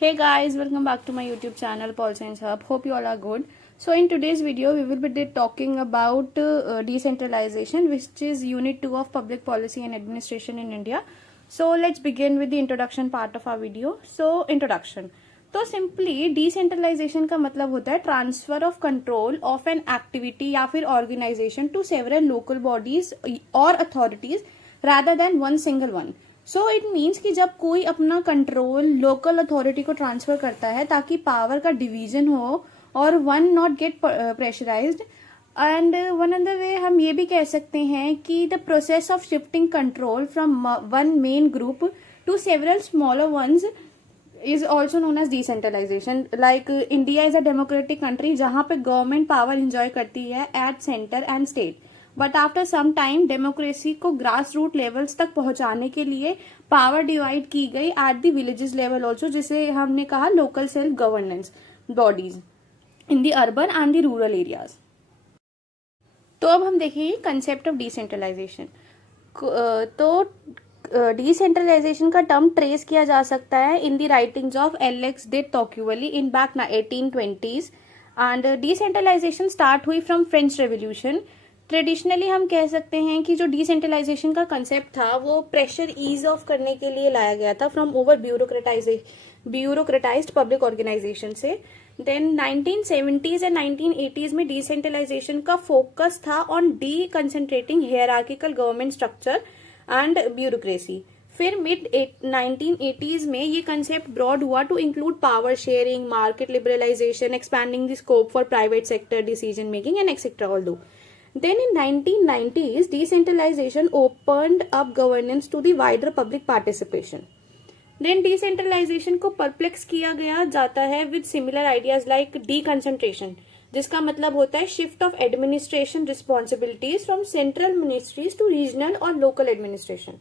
Hey guys, welcome back to my YouTube channel Pol Science Hub. Hope you all are good. So in today's video, we will be talking about decentralization, which is Unit 2 of Public Policy and Administration in India. So let's begin with the introduction part of our video. So introduction. तो simply decentralization का मतलब होता है transfer of control of an activity या फिर organization to several local bodies और authorities rather than one single one. So it means कि जब कोई अपना कंट्रोल लोकल अथॉरिटी को ट्रांसफर करता है ताकि पावर का डिवीजन हो और one not get pressurized. And one other way हम ये भी कह सकते हैं कि the process of shifting control from one main group to several smaller ones is also known as decentralization. Like India is a democratic country जहाँ पे government power enjoy करती है at centre and state, but after some time democracy को grass root levels तक पहुंचाने के लिए power divide की गई at the villages level also, जिसे हमने कहा local self governance bodies in the urban and the rural areas. तो अब हम देखेंगे कंसेप्ट ऑफ डिसेंट्रलाइजेशन. तो डिसेंट्रलाइजेशन का टर्म ट्रेस किया जा सकता है in the writings of Alex de Tocqueville in back 1820s. And decentralization start हुई फ्रॉम फ्रेंच रेवोल्यूशन. ट्रेडिशनली हम कह सकते हैं कि जो डिसेंट्रलाइजेशन का कंसेप्ट था वो प्रेशर ईज ऑफ करने के लिए लाया गया था from over bureaucratised public organisation से. देन 1970s एंड 1980s में डिसेंट्रलाइजेशन का फोकस था on deconcentrating hierarchical government structure and bureaucracy. फिर मिड 1980s में ये कंसेप्ट ब्रॉड हुआ to include power sharing, market liberalisation, expanding the scope for private sector decision making and etcetera. Although then in 1990s decentralization opened up governance to the wider public participation. then decentralization को perplex किया गया जाता है with similar ideas like deconcentration, जिसका मतलब होता है shift of administration responsibilities from central ministries to regional और local administration.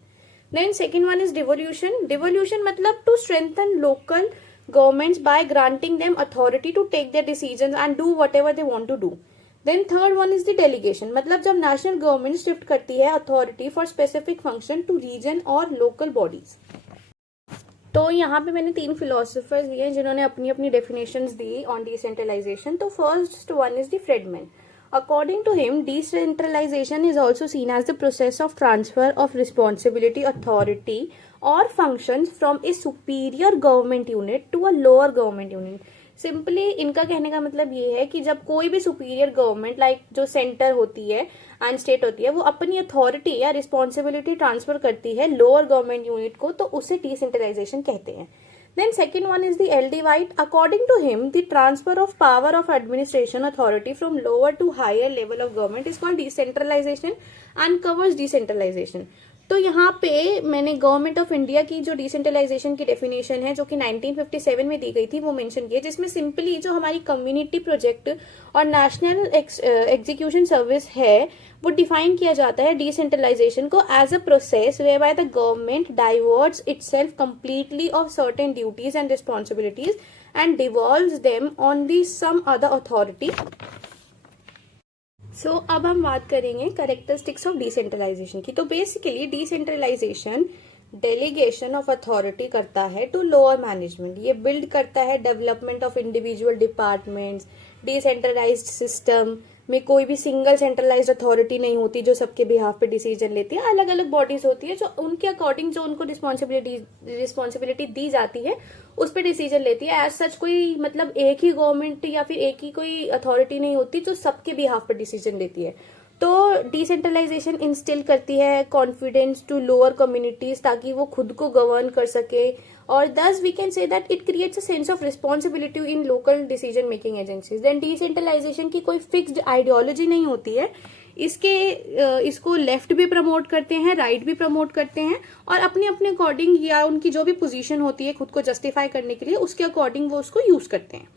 Then second one is devolution. Devolution मतलब to strengthen local governments by granting them authority to take their decisions and do whatever they want to do. Then third one is the delegation, मतलब जब national government shift करती है authority for specific function to region और local bodies. तो यहाँ पे मैंने 3 philosophers दिए जिन्होंने अपनी अपनी डेफिनेशंस दी ऑन डिसेंट्रलाइजेशन. तो first one is the Friedman. According to him decentralization is also seen as the process of transfer of responsibility, authority और functions from a superior government unit to a lower government unit. Simply इनका कहने का मतलब ये है कि जब कोई भी सुपीरियर गवर्नमेंट लाइक जो सेंटर होती है एंड स्टेट होती है वो अपनी अथॉरिटी या रिस्पॉन्सिबिलिटी ट्रांसफर करती है लोअर गवर्नमेंट यूनिट को, तो उसे डिसेंट्रलाइजेशन कहते हैं. Then second one is the L D. White. According to him the transfer of power of administration authority from lower to higher level of government is called decentralisation and covers decentralisation. तो यहाँ पे मैंने government of India की जो decentralisation की definition है जो कि 1957 में दी गई थी वो मेंशन की है, जिसमें सिंपली जो हमारी कम्युनिटी प्रोजेक्ट और नेशनल एग्जीक्यूशन सर्विस है वो डिफाइन किया जाता है डिसेंट्रलाइजेशन को as a process whereby the government diverts itself completely of certain duties and responsibilities and devolves them on the some other authority. So अब हम बात करेंगे कैरेक्टरिस्टिक्स ऑफ डिसेंट्रलाइजेशन की. तो basically decentralization delegation of authority करता है to lower management. ये build करता है development of individual departments. Decentralised system में कोई भी सिंगल सेंट्रलाइज्ड अथॉरिटी नहीं होती जो सबके बिहाफ पे डिसीजन लेती है. अलग अलग बॉडीज होती है जो उनके अकॉर्डिंग जो उनको रिस्पॉन्सिबिलिटी दी जाती है उस पर डिसीजन लेती है. एज सच कोई मतलब एक ही गवर्नमेंट या फिर एक ही कोई अथॉरिटी नहीं होती जो सबके बिहाफ पे डिसीजन लेती है. तो डिसेंट्रलाइजेशन इंस्टिल करती है कॉन्फिडेंस टू लोअर कम्युनिटीज ताकि वो खुद को गवर्न कर सके, और thus we can say that it creates a sense of responsibility in local decision making agencies. then decentralization की कोई फिक्स्ड आइडियोलॉजी नहीं होती है. इसको लेफ्ट भी प्रमोट करते हैं, राइट भी प्रमोट करते हैं, और अपने अपने अकॉर्डिंग या उनकी जो भी पोजीशन होती है खुद को जस्टिफाई करने के लिए उसके अकॉर्डिंग वो उसको यूज करते हैं.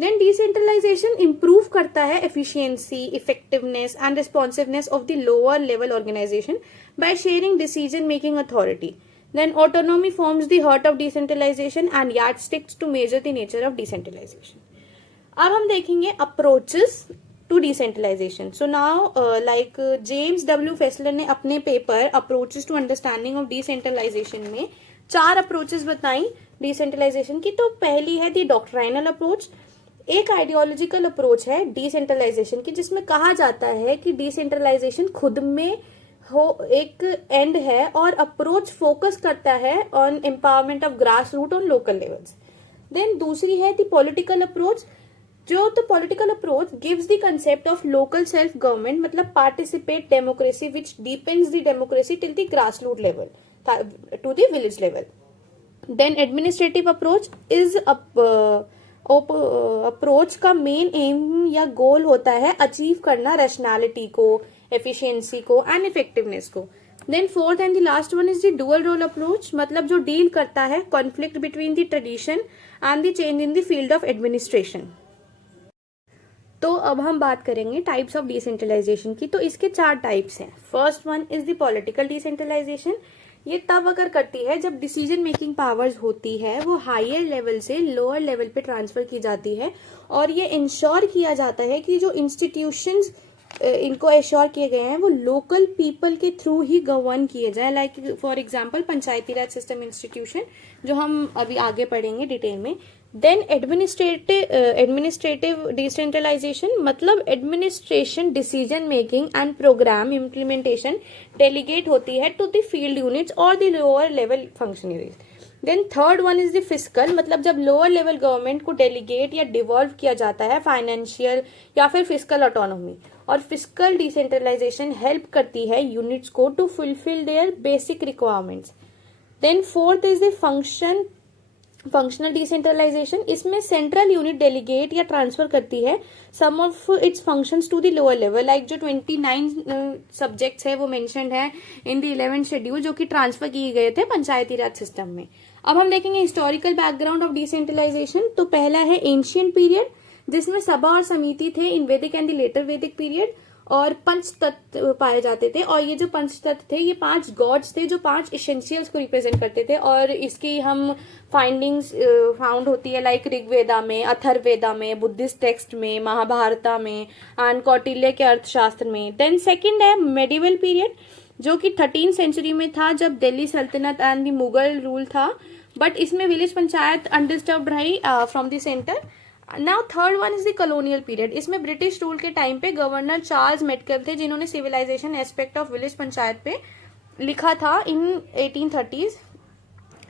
देन डिसेंट्रलाइजेशन इंप्रूव करता है efficiency, effectiveness and responsiveness of the lower level organisation by sharing decision making authority. Then autonomy forms the heart of decentralization and yardsticks to measure the nature of decentralization. अब हम देखेंगे approaches to decentralization. So now like James W. Fessler ने अपने paper approaches to understanding of decentralization में 4 approaches बताई. Decentralisation की। तो पहली है दी डॉक्ट्राइनल अप्रोच। एक आइडियोलॉजिकल अप्रोच है डिसेंट्रलाइजेशन की, जिसमें कहा जाता है कि डिसेंट्रलाइजेशन खुद में हो एक एंड है और अप्रोच फोकस करता है on empowerment of grass root on local levels. Then दूसरी है द पॉलिटिकल अप्रोच, जो the political approach gives the concept of local self government, मतलब participate democracy which deepens the democracy till the grass root level to the village level. Then administrative approach is approach का main aim या goal होता है achieve करना rationality को, efficiency को and effectiveness को। Then fourth and the last one is the dual role approach, मतलब जो डील करता है conflict between the tradition and the change in the field of administration. तो अब हम बात करेंगे टाइप्स ऑफ डिसेंट्रलाइजेशन की। तो इसके 4 टाइप्स हैं। First one is the political decentralisation. ये तब अगर करती है जब डिसीजन मेकिंग पावर्स होती है वो हायर लेवल से लोअर लेवल पे ट्रांसफर की जाती है, और ये इंश्योर किया जाता है कि जो इंस्टीट्यूशंस इनको एश्योर किए गए हैं वो लोकल पीपल के थ्रू ही गवर्न किए जाए। Like for example Panchayati Raj system institution, जो हम अभी आगे पढ़ेंगे डिटेल में। देन एडमिनिस्ट्रेटिव डिसेंट्रलाइजेशन, मतलब administration decision making and programme implementation delegate होती है टू द फील्ड यूनिट्स और the lower level functionaries. Then third one is the fiscal, मतलब जब लोअर लेवल गवर्नमेंट को डेलीगेट या डिवॉल्व किया जाता है फाइनेंशियल या फिर फिस्कल ऑटोनॉमी। और फिस्कल डिसेंट्रलाइजेशन हेल्प करती है यूनिट्स को to fulfil their basic requirements. Then fourth is the functional decentralization. इसमें सेंट्रल यूनिट डेलीगेट या ट्रांसफर करती है some of its functions to the lower level. Like जो 29 सब्जेक्ट्स है वो मेंशन्ड है इन द 11th शेड्यूल, जो कि ट्रांसफर किए गए थे पंचायती राज सिस्टम में। अब हम देखेंगे हिस्टोरिकल बैकग्राउंड ऑफ डिसेंट्रलाइजेशन। तो पहला है एंशियंट पीरियड, जिसमें सभा और समिति थे इन वैदिक एंड द लेटर वैदिक पीरियड, और पंच तत्व पाए जाते थे। और ये जो पंच तत्व थे ये 5 गॉड्स थे जो 5 एसेंशियल्स को रिप्रेजेंट करते थे। और इसकी हम फाइंडिंग्स फाउंड होती है लाइक ऋग्वेदा में, अथर्ववेदा में, बुद्धिस्ट टेक्स्ट में, महाभारता में एंड कौटिल्य के अर्थशास्त्र में। देन सेकंड है मेडिवल पीरियड, जो कि 13th सेंचुरी में था जब Delhi Sultanate and the Mughal rule था, बट इसमें विलेज पंचायत अनडिस्टर्ब्ड रही from the centre. Now third one is the colonial period. इसमें ब्रिटिश रूल के टाइम पे गवर्नर चार्ल्स मेटकल थे जिन्होंने civilisation aspect of village panchayat पे लिखा था इन 1830s।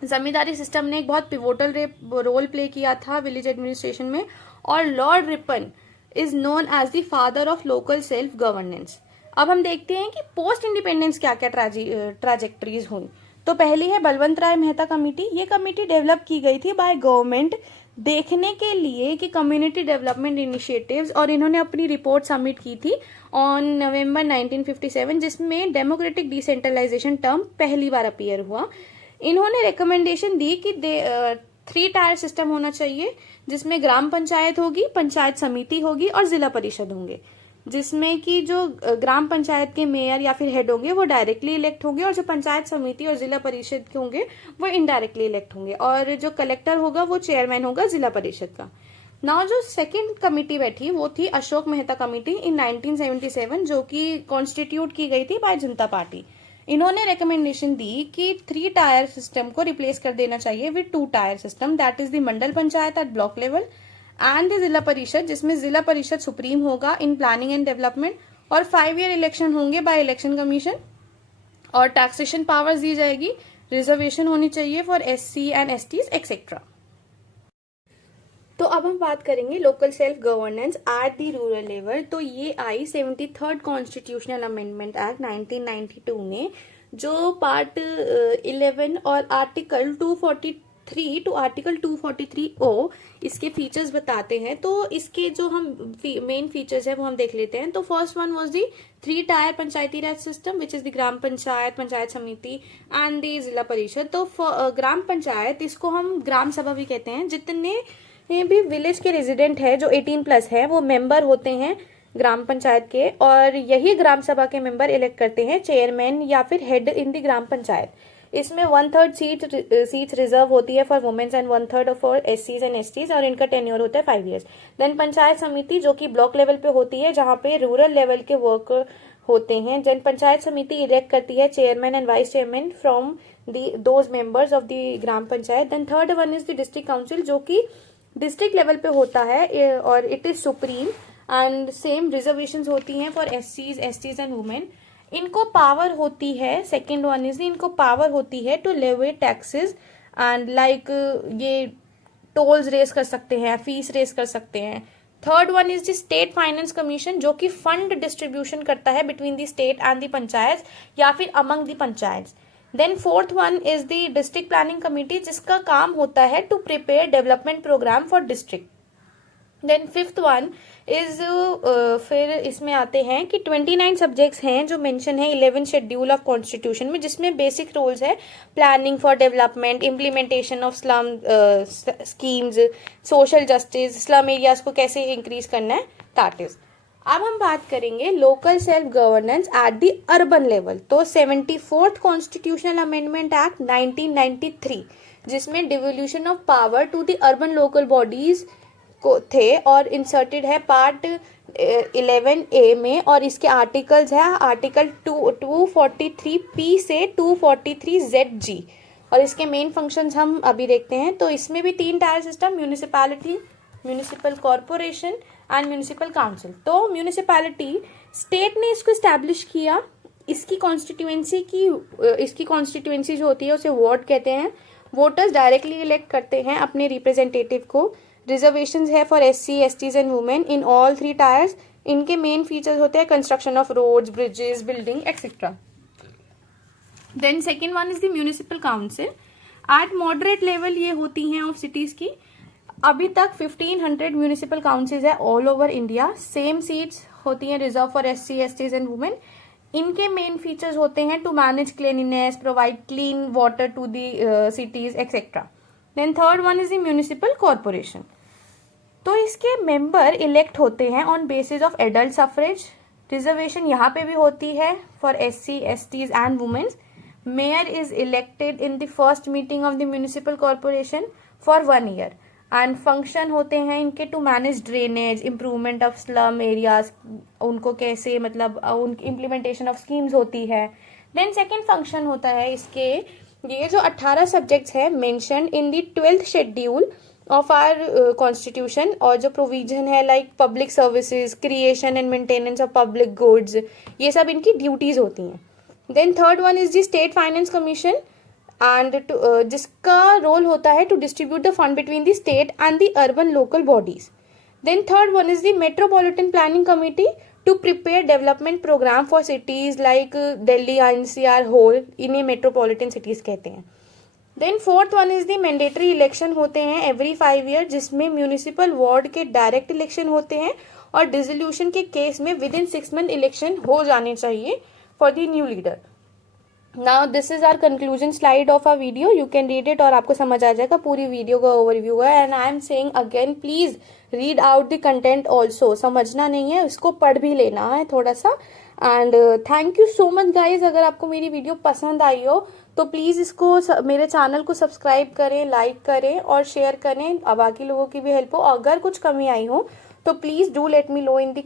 जमींदारी सिस्टम ने एक बहुत पिवोटल रोल प्ले किया था विलेज एडमिनिस्ट्रेशन में, और Lord Ripon is known as the father of local self governance. अब हम देखते हैं कि पोस्ट इंडिपेंडेंस क्या क्या ट्राजेक्टरीज हुई। तो पहली है बलवंत राय मेहता कमेटी। ये कमेटी डेवलप की गई थी बाय गवर्नमेंट देखने के लिए कि कम्युनिटी डेवलपमेंट इनिशिएटिव्स, और इन्होंने अपनी रिपोर्ट सबमिट की थी ऑन नवंबर 1957, जिसमें डेमोक्रेटिक डिसेंट्रलाइजेशन टर्म पहली बार अपीयर हुआ। इन्होंने रिकमेंडेशन दी कि 3 टायर सिस्टम होना चाहिए, जिसमें ग्राम पंचायत होगी, पंचायत समिति होगी और जिला परिषद होंगे, जिसमें कि जो ग्राम पंचायत के मेयर या फिर हेड होंगे वो डायरेक्टली इलेक्ट होंगे, और जो पंचायत समिति और जिला परिषद के होंगे वो इनडायरेक्टली इलेक्ट होंगे, और जो कलेक्टर होगा वो चेयरमैन होगा जिला परिषद का। नाउ जो सेकंड कमिटी बैठी वो थी अशोक मेहता कमिटी इन 1977, जो कि कॉन्स्टिट्यूट की गई थी बाय जनता पार्टी। इन्होंने रिकमेंडेशन दी कि 3 टायर सिस्टम को रिप्लेस कर देना चाहिए with 2 tier system, that is the Mandal panchayat at block level and Zila Parishad, जिसमें जिला परिषद सुप्रीम होगा इन प्लानिंग एंड डेवलपमेंट, और 5 ईयर इलेक्शन होंगे बाय इलेक्शन कमीशन, और टैक्सेशन पावर्स दी जाएगी, रिजर्वेशन होनी चाहिए for SC and STs etcetera. तो अब हम बात करेंगे local self governance at the rural level. तो ये आई 73rd कॉन्स्टिट्यूशनल अमेंडमेंट एक्ट 1992 ने, जो पार्ट 11 और आर्टिकल 243 टू आर्टिकल 243O इसके फीचर्स बताते हैं। तो इसके जो हम मेन फीचर्स है वो हम देख लेते हैं। तो first one was the 3 tier panchayati Raj system which is the gram panchayat, panchayat samiti and the जिला परिषद। तो ग्राम पंचायत, इसको हम ग्राम सभा भी कहते हैं। जितने भी विलेज के रेजिडेंट है जो 18+ है वो मेंबर होते हैं ग्राम पंचायत के, और यही ग्राम सभा के मेंबर इलेक्ट करते हैं चेयरमैन या फिर head in the gram panchayat. इसमें 1/3 सीट्स रिजर्व होती है for womens and 1/3 for SCs and STs, और इनका टेन्योर होता है 5 years। देन पंचायत समिति जो कि ब्लॉक लेवल पे होती है, जहाँ पे रूरल लेवल के वर्क होते हैं। जन पंचायत समिति इलेक्ट करती है chairman and vice chairman from those members of the gram panchayat. Then third one is the district council, जो कि डिस्ट्रिक्ट लेवल पे होता है और it is supreme and same reservations होती हैं फॉर एससीज, एसटीज एंड वुमेन। इनको पावर होती है, सेकेंड वन इज इनको पावर होती है to levy taxes and like ये टोल्स रेस कर सकते हैं, फीस रेस कर सकते हैं। Third one is the state finance commission, जो कि फंड डिस्ट्रीब्यूशन करता है between the state and the panchayat या फिर among the panchayat. Then fourth one is the district planning committee, जिसका काम होता है to prepare development programme for district. Then fifth one is फिर इसमें आते हैं कि 29 सब्जेक्ट्स हैं जो मेंशन है 11 शेड्यूल ऑफ कॉन्स्टिट्यूशन में, जिसमें बेसिक रोल्स है planning for development, implementation of slum schemes, social justice, slum areas को कैसे इंक्रीज करना है, दैट इज। अब हम बात करेंगे local self governance at the urban level. तो 74th कॉन्स्टिट्यूशनल अमेंडमेंट एक्ट 1993, जिसमें devolution of power to the urban local bodies को थे और इंसर्टेड है पार्ट 11A में, और इसके आर्टिकल्स है आर्टिकल 243P से 243ZG, और इसके मेन फंक्शंस हम अभी देखते हैं। तो इसमें भी 3 tier system, municipality, municipal corporation and municipal council. तो म्यूनिसिपैलिटी स्टेट ने इसको स्टैब्लिश किया, इसकी कॉन्स्टिट्यूएंसी जो होती है उसे वार्ड कहते हैं। वोटर्स डायरेक्टली इलेक्ट करते हैं अपने रिप्रेजेंटेटिव को। रिजर्वेशंस है for SC, STs and women in all 3 tiers. इनके मेन फीचर्स होते हैं construction of roads, bridges, building etcetera. Then second one is the municipal council. At moderate level ये होती हैं ऑफ सिटीज की। अभी तक 1500 म्यूनिसिपल काउंसिल्स है all over India. Same seats होती हैं reserve for SC, STs and women. इनके मेन फीचर्स होते हैं to manage cleanliness, provide clean water to the cities etcetera. Then third one is the municipal corporation. तो इसके member elect होते हैं on basis of adult suffrage. Reservation यहाँ पे भी होती है for SC, STs and womens. Mayor is elected in the first meeting of the municipal corporation for 1 year and function होते हैं इनके to manage drainage, improvement of slum areas, उनको कैसे मतलब उनकी इम्प्लीमेंटेशन ऑफ स्कीम्स होती है। देन सेकेंड फंक्शन होता है इसके, ये जो 18 सब्जेक्ट्स हैं mention in the 12th schedule of our constitution, और जो प्रोविजन है like public services, creation and maintenance of public goods, ये सब इनकी ड्यूटीज होती हैं। Then third one is the state finance commission and जिसका रोल होता है to distribute the fund between the state and the urban local bodies. Then third one is the metropolitan planning committee to prepare development programme for cities like Delhi, NCR whole, इन्हें metropolitan cities कहते हैं। Then fourth one is the mandatory election होते हैं every 5 year, जिसमें municipal ward के direct election होते हैं और डिसोल्यूशन के केस में विद इन 6 मंथ इलेक्शन हो जाने चाहिए for the new leader. Now this is our conclusion slide of our video, you can read it और आपको समझ आ जाएगा पूरी वीडियो का ओवरव्यू है। And I am saying again, please read out the content also, समझना नहीं है इसको पढ़ भी लेना है थोड़ा सा। And thank you so much guys, अगर आपको मेरी वीडियो पसंद आई हो तो प्लीज इसको मेरे चैनल को सब्सक्राइब करें, लाइक करें और शेयर करें, बाकी लोगों की भी हेल्प हो। अगर कुछ कमी आई हो तो please do let me know in the